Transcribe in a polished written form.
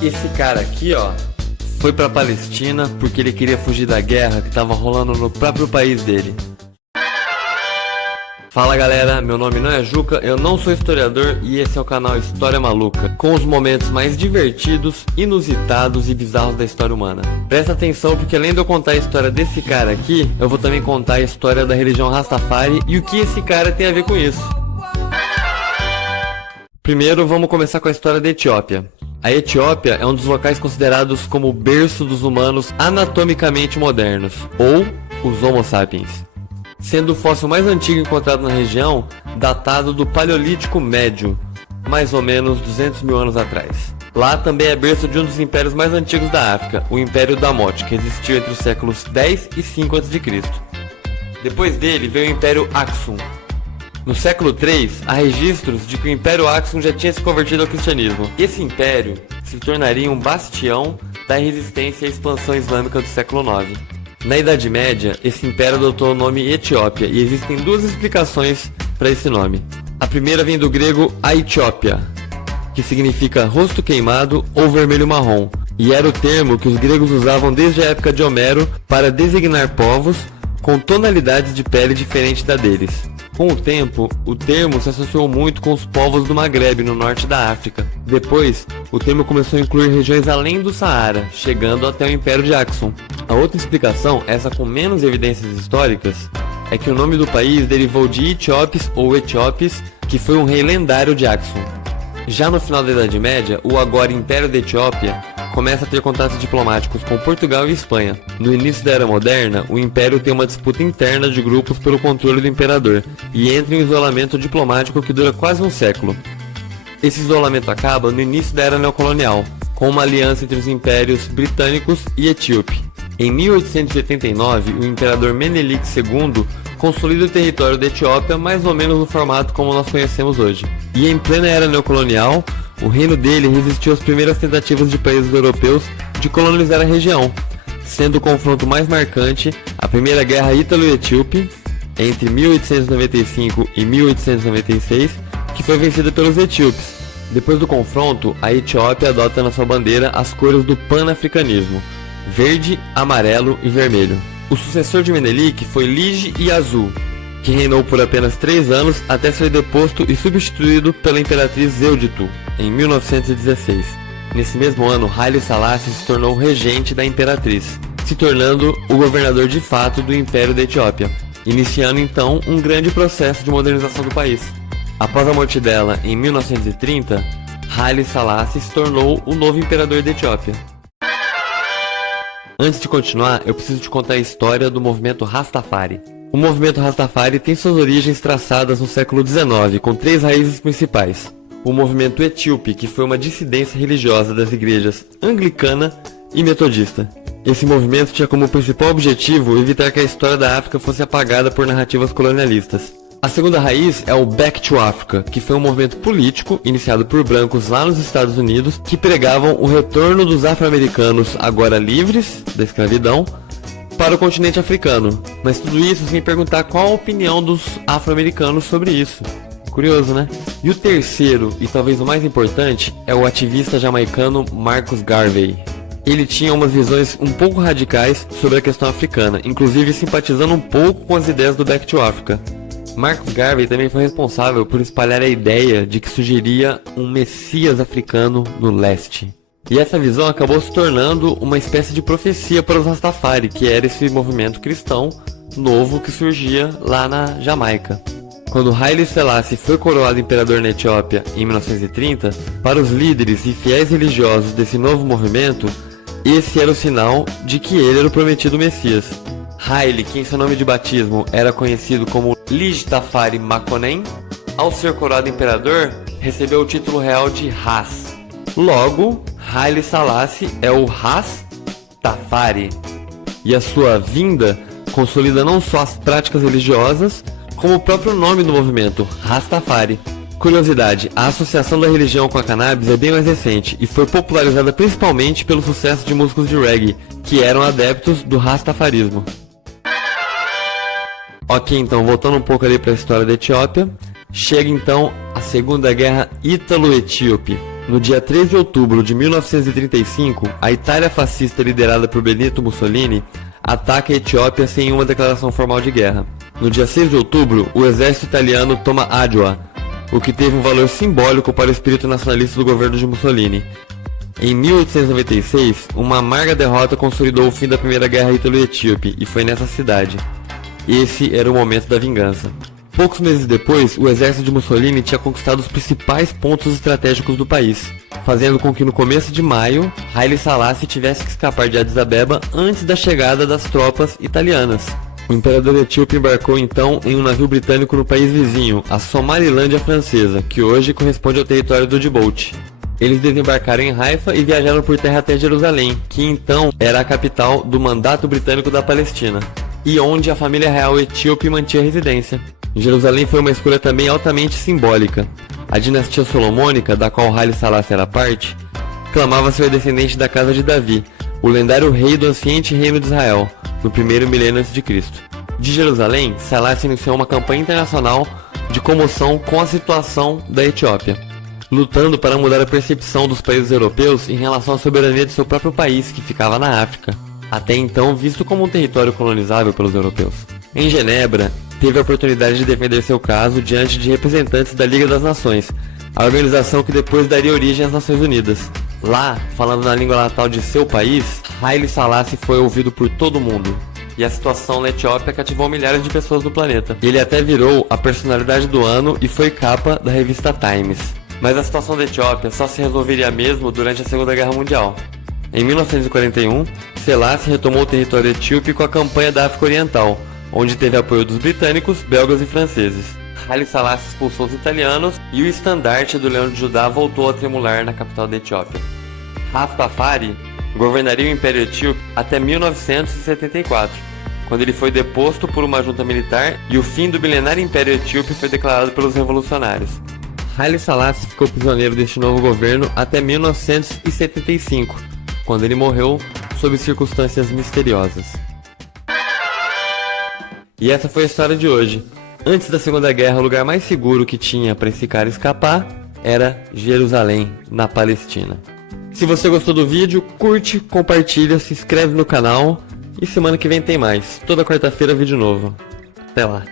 Esse cara aqui, ó, foi pra Palestina porque ele queria fugir da guerra que tava rolando no próprio país dele. Fala galera, meu nome não é Juca, eu não sou historiador e esse é o canal História Maluca, com os momentos mais divertidos, inusitados e bizarros da história humana. Presta atenção porque além de eu contar a história desse cara aqui, eu vou também contar a história da religião Rastafari e o que esse cara tem a ver com isso. Primeiro vamos começar com a história da Etiópia. A Etiópia é um dos locais considerados como o berço dos humanos anatomicamente modernos, ou os Homo sapiens, sendo o fóssil mais antigo encontrado na região datado do Paleolítico Médio, mais ou menos 200 mil anos atrás. Lá também é berço de um dos impérios mais antigos da África, o Império Damote, que existiu entre os séculos 10 e 5 a.C. Depois dele veio o Império Aksum. No século 3, há registros de que o Império Aksum já tinha se convertido ao cristianismo. Esse império se tornaria um bastião da resistência à expansão islâmica do século 9. Na Idade Média, esse império adotou o nome Etiópia e existem duas explicações para esse nome. A primeira vem do grego Aitiópia, que significa rosto queimado ou vermelho-marrom, e era o termo que os gregos usavam desde a época de Homero para designar povos com tonalidades de pele diferente da deles. Com o tempo, o termo se associou muito com os povos do Maghreb, no norte da África. Depois, o termo começou a incluir regiões além do Saara, chegando até o Império de Aksum. A outra explicação, essa com menos evidências históricas, é que o nome do país derivou de Etiópis ou Etíopes, que foi um rei lendário de Aksum. Já no final da Idade Média, o agora Império da Etiópia começa a ter contatos diplomáticos com Portugal e Espanha. No início da Era Moderna, o Império tem uma disputa interna de grupos pelo controle do imperador e entra em um isolamento diplomático que dura quase um século. Esse isolamento acaba no início da Era Neocolonial, com uma aliança entre os impérios britânicos e etíope. Em 1889, o imperador Menelik II consolida o território da Etiópia mais ou menos no formato como nós conhecemos hoje. E em plena Era Neocolonial, o reino dele resistiu às primeiras tentativas de países europeus de colonizar a região, sendo o confronto mais marcante a Primeira Guerra Ítalo-Etíope, entre 1895 e 1896, que foi vencida pelos etíopes. Depois do confronto, a Etiópia adota na sua bandeira as cores do pan-africanismo, verde, amarelo e vermelho. O sucessor de Menelik foi Lige Yazу, que reinou por apenas 3 anos até ser deposto e substituído pela imperatriz Zewditu, em 1916. Nesse mesmo ano, Haile Selassie se tornou regente da imperatriz, se tornando o governador de fato do Império da Etiópia, iniciando então um grande processo de modernização do país. Após a morte dela, em 1930, Haile Selassie se tornou o novo imperador da Etiópia. Antes de continuar, eu preciso te contar a história do movimento Rastafari. O movimento Rastafari tem suas origens traçadas no século XIX, com 3 raízes principais. O movimento etíope, que foi uma dissidência religiosa das igrejas anglicana e metodista. Esse movimento tinha como principal objetivo evitar que a história da África fosse apagada por narrativas colonialistas. A segunda raiz é o Back to Africa, que foi um movimento político iniciado por brancos lá nos Estados Unidos que pregavam o retorno dos afro-americanos agora livres da escravidão para o continente africano, mas tudo isso sem perguntar qual a opinião dos afro-americanos sobre isso. Curioso, né? E o terceiro, e talvez o mais importante, é o ativista jamaicano Marcus Garvey. Ele tinha umas visões um pouco radicais sobre a questão africana, inclusive simpatizando um pouco com as ideias do Back to Africa. Marcus Garvey também foi responsável por espalhar a ideia de que surgiria um Messias africano no leste. E essa visão acabou se tornando uma espécie de profecia para os Rastafari, que era esse movimento cristão novo que surgia lá na Jamaica. Quando Haile Selassie foi coroado imperador na Etiópia em 1930, para os líderes e fiéis religiosos desse novo movimento, esse era o sinal de que ele era o prometido Messias. Haile, que em seu nome de batismo era conhecido como Lige Tafari Makonnen, ao ser coroado imperador, recebeu o título real de Ras. Logo, Haile Selassie é o Ras Tafari, e a sua vinda consolida não só as práticas religiosas, como o próprio nome do movimento, Rastafari. Curiosidade, a associação da religião com a cannabis é bem mais recente e foi popularizada principalmente pelo sucesso de músicos de reggae, que eram adeptos do rastafarismo. Ok, então voltando um pouco ali para a história da Etiópia, chega então a Segunda Guerra Ítalo-Etíope. No dia 3 de outubro de 1935, a Itália fascista liderada por Benito Mussolini ataca a Etiópia sem uma declaração formal de guerra. No dia 6 de outubro, o exército italiano toma Adwa, o que teve um valor simbólico para o espírito nacionalista do governo de Mussolini. Em 1896, uma amarga derrota consolidou o fim da Primeira Guerra Ítalo-Etíope, e foi nessa cidade. Esse era o momento da vingança. Poucos meses depois, o exército de Mussolini tinha conquistado os principais pontos estratégicos do país, fazendo com que no começo de maio, Haile Selassie tivesse que escapar de Addis Abeba antes da chegada das tropas italianas. O imperador etíope embarcou então em um navio britânico no país vizinho, a Somalilândia Francesa, que hoje corresponde ao território do Djibouti. Eles desembarcaram em Haifa e viajaram por terra até Jerusalém, que então era a capital do Mandato Britânico da Palestina, e onde a família real etíope mantinha residência. Jerusalém foi uma escolha também altamente simbólica. A dinastia solomônica, da qual Haile Selassie era parte, clamava ser descendente da casa de Davi, o lendário rei do anciente reino de Israel, no primeiro milênio a.C. De Jerusalém, Selassie iniciou uma campanha internacional de comoção com a situação da Etiópia, lutando para mudar a percepção dos países europeus em relação à soberania de seu próprio país, que ficava na África, até então visto como um território colonizável pelos europeus. Em Genebra, teve a oportunidade de defender seu caso diante de representantes da Liga das Nações, a organização que depois daria origem às Nações Unidas. Lá, falando na língua natal de seu país, Haile Selassie foi ouvido por todo mundo, e a situação na Etiópia cativou milhares de pessoas do planeta. Ele até virou a personalidade do ano e foi capa da revista Times. Mas a situação da Etiópia só se resolveria mesmo durante a Segunda Guerra Mundial. Em 1941, Selassie retomou o território etíope com a campanha da África Oriental, onde teve apoio dos britânicos, belgas e franceses. Haile Selassie expulsou os italianos e o estandarte do Leão de Judá voltou a tremular na capital da Etiópia. Rastafari governaria o Império Etíope até 1974, quando ele foi deposto por uma junta militar e o fim do milenário Império Etíope foi declarado pelos revolucionários. Haile Selassie ficou prisioneiro deste novo governo até 1975, quando ele morreu sob circunstâncias misteriosas. E essa foi a história de hoje. Antes da Segunda Guerra, o lugar mais seguro que tinha para esse cara escapar era Jerusalém, na Palestina. Se você gostou do vídeo, curte, compartilha, se inscreve no canal e semana que vem tem mais. Toda quarta-feira vídeo novo. Até lá.